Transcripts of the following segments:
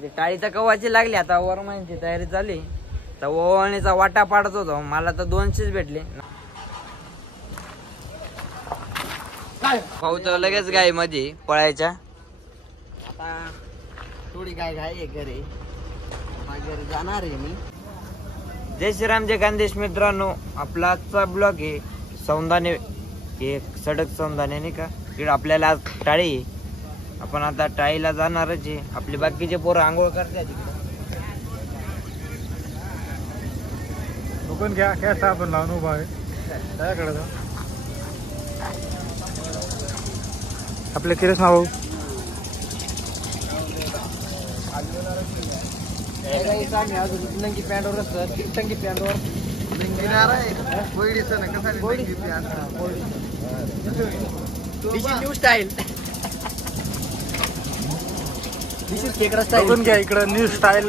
म्हणजे टाळी तर कवाची लागली, आता वरमांची तयारी चालली. तर ओवाळणीचा वाटा पाडत होतो, मला तर 200च भेटले. भाऊ तर लगेच गाय मध्ये पळायच्या. आता थोडी गाय आहे घरी, घरी जाणार आहे मी. जय श्रीराम, जय खानदेश मित्रांनो. आपला आजचा ब्लॉग आहे सौंदाने, एक सडक सौंदाने नाही का, तिकडे आपल्याला टाळी. आपण आता टाळीला जाणारच आहे. आपले बाकीचे पोरं आंघोळ करतात तिकडे. दुकान क्या साबण लावून उभा आहे त्याकडे जा. आपल्या किरस नाव नंगी पॅन्टवर असतात, टंगी पॅन्टवर न्यू स्टाईल. बघून घ्या इकडं न्यू स्टाईल.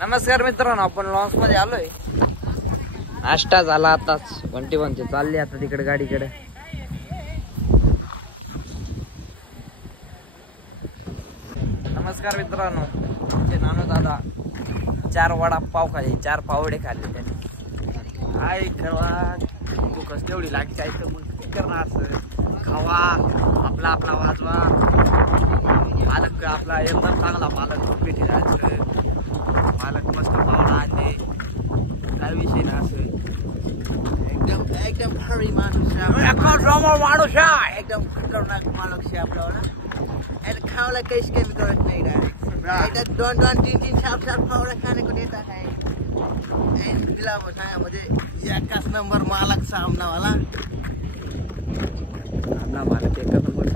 नमस्कार मित्रांनो, आपण लॉन्स मध्ये आलोय. नाश्ता झाला आताच. वंटी चालली आता तिकडे गाडीकडे. नमस्कार मित्रांनो, आमचे नानू दादा 4 वडा पाव खाल्ले, 4 पावडे खाल्ले त्याने. काय करवा तू कस तेवढी लागी काय तर मग करणार असं खावा, आपला आपला वाजवा. मालक आपला एकदम चांगला मालक भेटेल. मालक मस्त पाहुणा आले, काय विषय ना असं एकदम एकदम भारी माणूस आहे, एकदम खतरनाक मालक आहे आपल्याला. आणि खावायला काहीच कमी करत नाही. डायरेक्ट 2-2, 3-3 पावड्या खाणे को देता नाही. तिला म्हणजे एकाच नंबर मालक सामनावाला. आपला मालक एकच नंबर.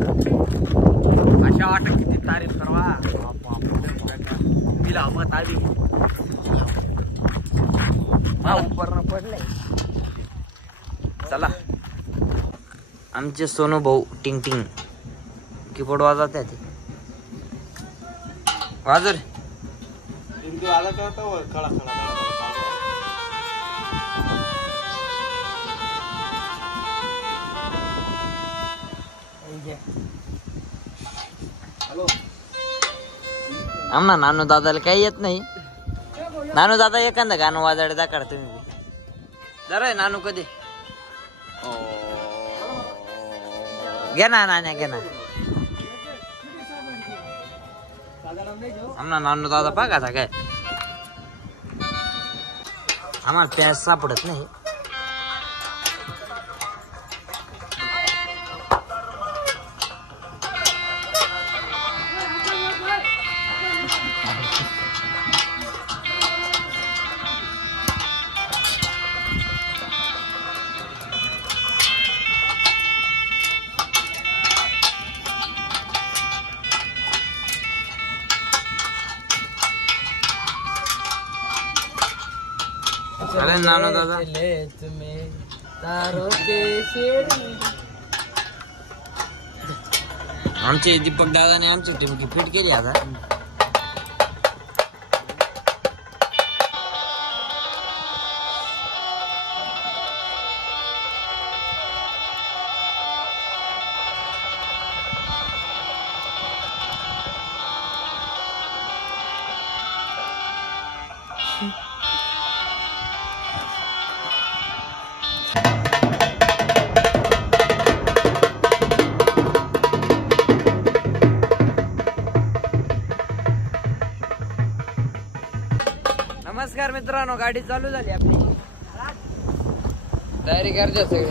अशा वाटत किती तारीफ करवा. तिला मत आली उपरण पडलंय. चला, आमचे सोनू भाऊ टिंग टिंग कीबोर्ड वाजवत आहे. वाजर आमना नानू दादाला काही येत नाही. नानू दादा एखादा गाणं वाजायला दाखवा तुम्ही जरा. नानू कधी घे ना नाण्या, घे ना. आमना नानू दादा बघा काय, आम्हाला प्यास सापडत नाही. अरे नानू दादा आमचे दीपक दादाने आमची टीम फिट केली आता. नमस्कार मित्रांनो, गाडी चालू झाली आपली. तयारी करते सगळे.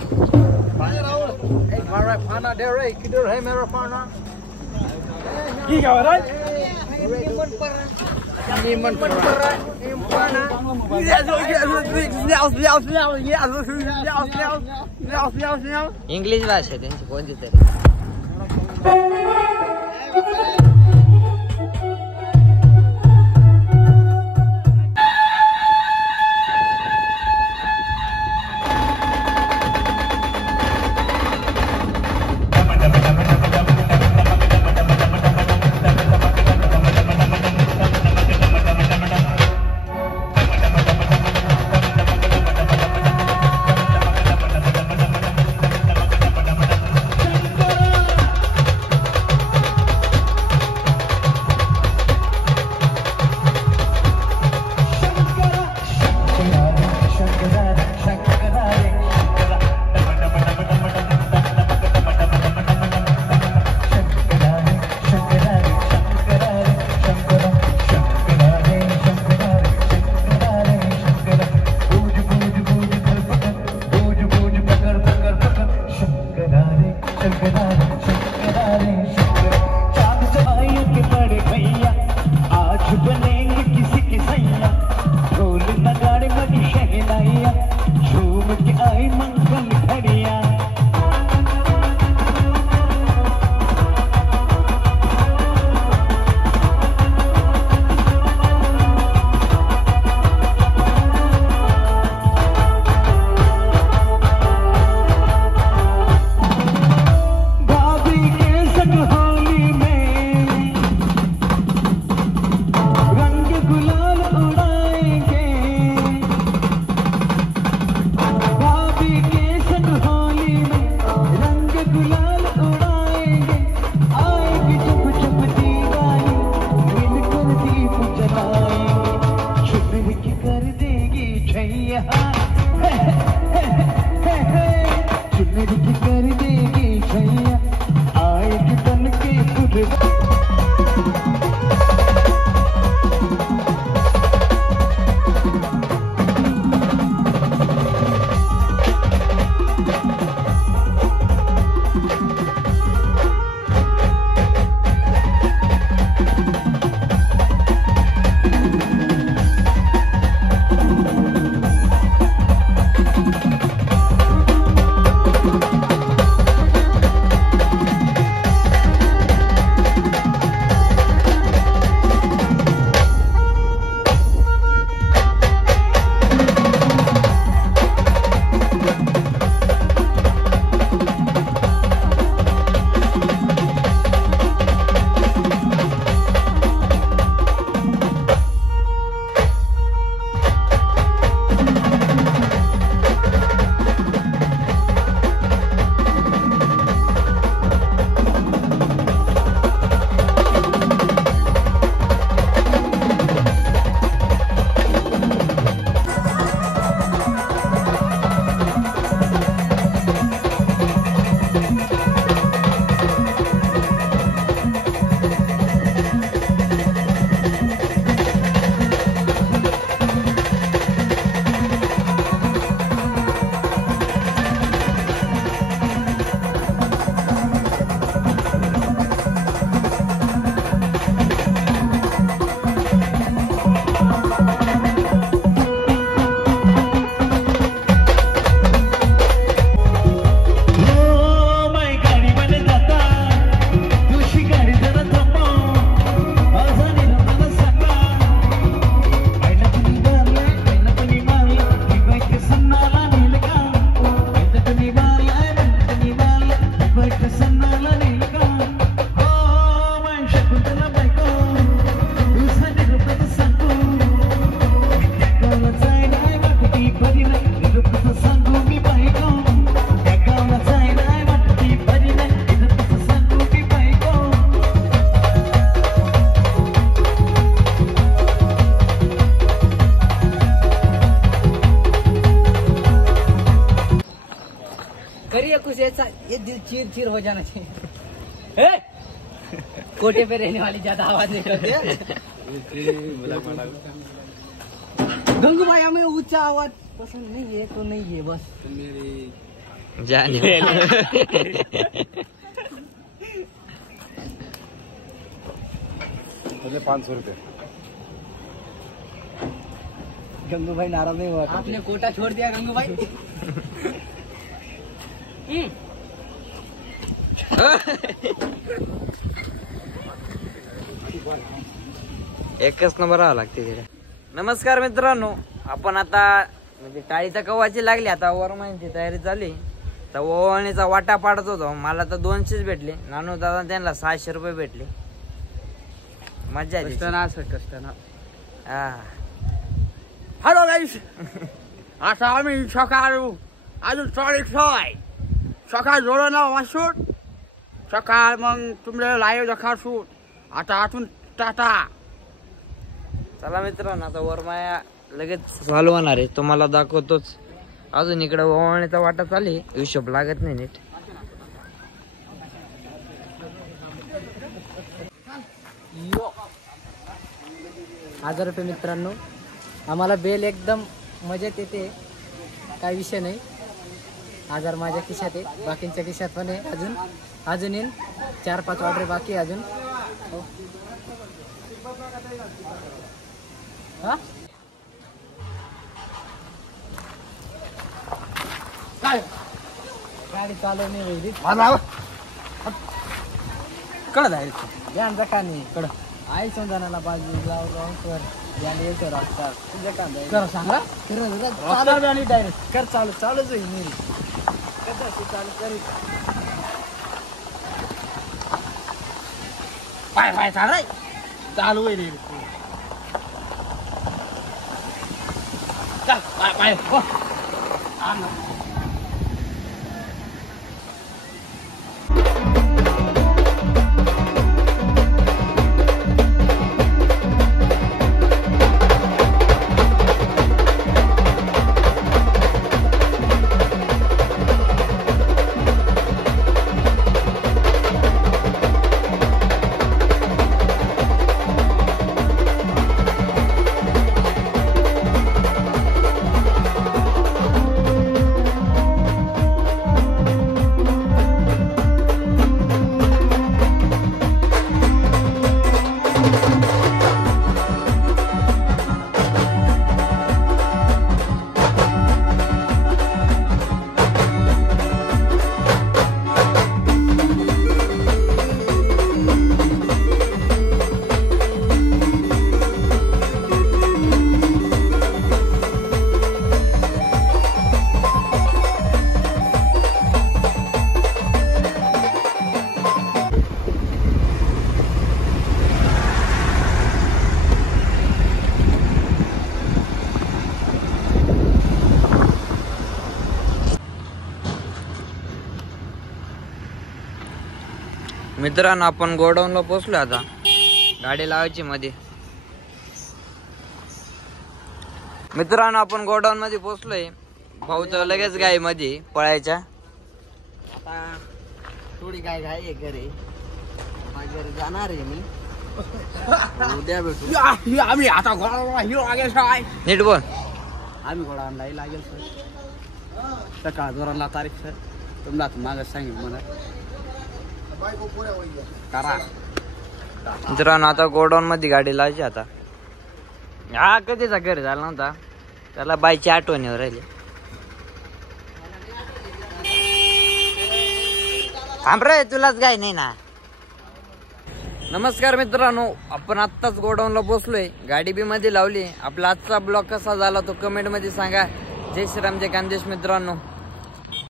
इंग्लिश भाषा त्यांची कोणती तरी. ये दिल चीर चीर हो जाना चाहिए। कोटे पे रहने वाली ज्यादा आवाज नहीं करती है। गंगू भाई हमें ऊंचा आवाज पसंद नहीं है तो नहीं है बस मेरी जाने मुझे 500 रुपए। गंगू भाई नाराज नहीं हुआ। आपने कोटा छोड़ दिया गंगू भाई। एकच नंबर राहावं लागते तिथे। नमस्कार मित्रांनो, आपण आता म्हणजे टाळीच्या कवाची लागली, आता वरमाईची तयारी झाली तर ओवाळणीचा वाटा पाडत होतो। मला तर 200च भेटले, नानू दादा त्यांना 600 रुपये भेटले। मजा आली कष्टाना। हॅलो गाईस, आता आम्ही सकाळ अजून 4 सकाळ जोडो ना वासूट सकाळ मग तुम्हाला लाईव्ह दाखवू। आता आतून टाटा। चला मित्रांनो, आता वरमाया लगेच चालू होणार आहे, तुम्हाला दाखवतोच। अजून इकडे ओवाळणीचा वाटा चालू आहे, हिशोब लागत नाही नीट। 1000 रुपये मित्रांनो, आम्हाला बेल एकदम मजेत येते, काही विषय नाही। हजार माझ्या खिशात आहे, बाकींच्या खिशात पण आहे. अजून येईल 4-5 ऑर्डर बाकी आहे अजून. हो. हा काय गाडी चालवणे वेगळी कळत आहे ध्यान का नाही कड आई समजायला बाजू जाऊ कर ध्यान येतो रस्ता तुझ्या कांदा कर सांगा चालू आणि डायरेक्ट कर चालूच होईल मेरी कसं चालू करीत पाय चालाय चालू होईल चल पाय हो मित्रांनो आपण गोडाऊनला पोहोचलो आता गाडी लावायची मध्ये. मित्रांनो आपण गोडाऊन मध्ये पोहोचलोय. भाऊ तर लगेच गाय मध्ये पळायच्या. आता थोडी गाय आहे घरी घरी जाणार आहे मी उद्या भेटू आम्ही आता नीट बोल. आम्ही घोडा आणलाही लागेल सर सकाळ जोराला तारीख सर तुम्हाला मागच सांगेल मला करा. मित्रांनो आता गोडाऊन मध्ये गाडी लावायची आता. हा कधीचा घरी झाला नव्हता त्याला बाईची आठवणीवर राहिली. थांब रे तुलाच गाय नाही ना. नमस्कार मित्रांनो आपण आत्ताच गोडाऊनला पोहोचलोय. गाडी बी मध्ये लावली. आपला आजचा ब्लॉग कसा झाला तो कमेंट मध्ये सांगा. जय श्रीराम जय खानदेश मित्रांनो.